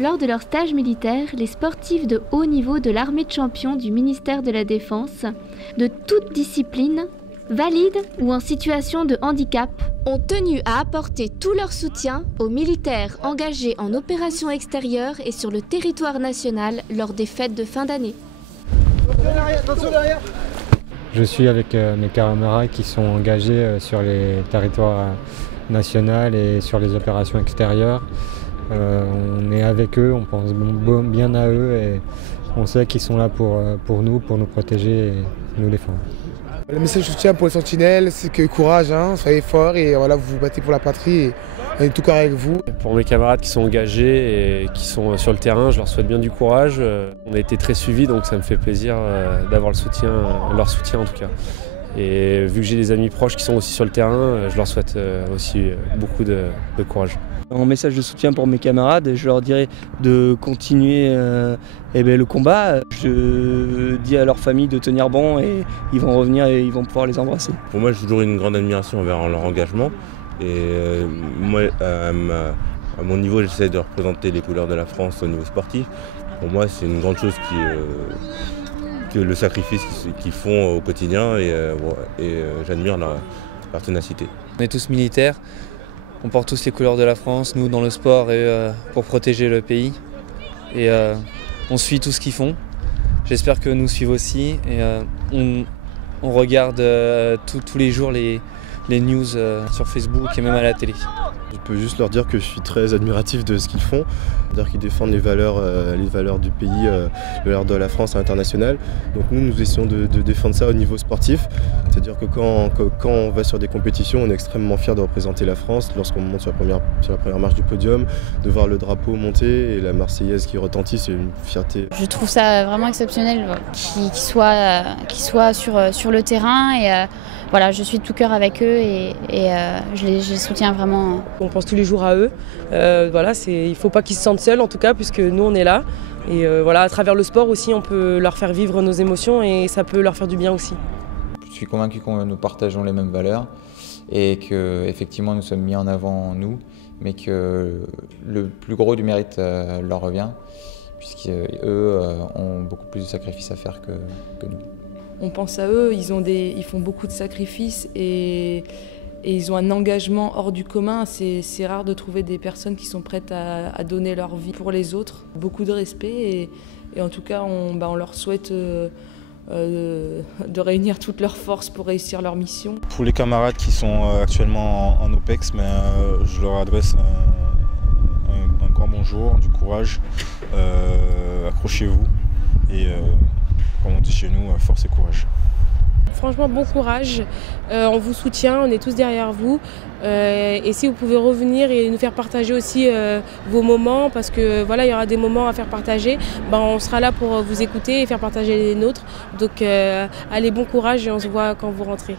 Lors de leur stage militaire, les sportifs de haut niveau de l'armée de champions du ministère de la Défense, de toutes disciplines, valides ou en situation de handicap, ont tenu à apporter tout leur soutien aux militaires engagés en opérations extérieures et sur le territoire national lors des fêtes de fin d'année. Je suis avec mes camarades qui sont engagés sur les territoires nationaux et sur les opérations extérieures. On est avec eux, on pense bien à eux et on sait qu'ils sont là pour nous protéger et nous défendre. Le message de soutien pour les sentinelles, c'est que courage, soyez forts et voilà, vous vous battez pour la patrie et on est tout cœur avec vous. Pour mes camarades qui sont engagés et qui sont sur le terrain, je leur souhaite bien du courage. On a été très suivis, donc ça me fait plaisir d'avoir leur soutien en tout cas. Et vu que j'ai des amis proches qui sont aussi sur le terrain, je leur souhaite aussi beaucoup de courage. En message de soutien pour mes camarades, je leur dirais de continuer le combat. Je dis à leur famille de tenir bon et ils vont revenir et ils vont pouvoir les embrasser. Pour moi, j'ai toujours une grande admiration envers leur engagement. Et moi, à mon niveau, j'essaie de représenter les couleurs de la France au niveau sportif. Pour moi, c'est une grande chose que le sacrifice qu'ils font au quotidien et j'admire leur ténacité. On est tous militaires, on porte tous les couleurs de la France, nous dans le sport et pour protéger le pays. Et on suit tout ce qu'ils font. J'espère que nous suivent aussi. Et on regarde tous les jours les news sur Facebook et même à la télé. Je peux juste leur dire que je suis très admiratif de ce qu'ils font, c'est-à-dire qu'ils défendent les valeurs du pays, les valeurs de la France à l'international. Donc nous essayons de défendre ça au niveau sportif, c'est-à-dire que quand on va sur des compétitions, on est extrêmement fiers de représenter la France. Lorsqu'on monte sur la première marche du podium, de voir le drapeau monter et la Marseillaise qui retentit, c'est une fierté. Je trouve ça vraiment exceptionnel qu'ils soient sur le terrain et voilà, je suis de tout cœur avec eux et je les soutiens vraiment. On pense tous les jours à eux. Voilà, il ne faut pas qu'ils se sentent seuls en tout cas, puisque nous on est là. Et voilà, à travers le sport aussi, on peut leur faire vivre nos émotions et ça peut leur faire du bien aussi. Je suis convaincu que nous partageons les mêmes valeurs et qu'effectivement nous sommes mis en avant nous, mais que le plus gros du mérite leur revient, puisqu'eux ont beaucoup plus de sacrifices à faire que nous. On pense à eux, ils font beaucoup de sacrifices et ils ont un engagement hors du commun. C'est rare de trouver des personnes qui sont prêtes à donner leur vie pour les autres. Beaucoup de respect et en tout cas on leur souhaite de réunir toutes leurs forces pour réussir leur mission. Pour les camarades qui sont actuellement en OPEX, je leur adresse un grand bonjour, du courage, accrochez-vous et comme on dit chez nous, force et courage. Franchement, bon courage, on vous soutient, on est tous derrière vous. Et si vous pouvez revenir et nous faire partager aussi vos moments, parce que voilà, il y aura des moments à faire partager, on sera là pour vous écouter et faire partager les nôtres. Donc allez, bon courage et on se voit quand vous rentrez.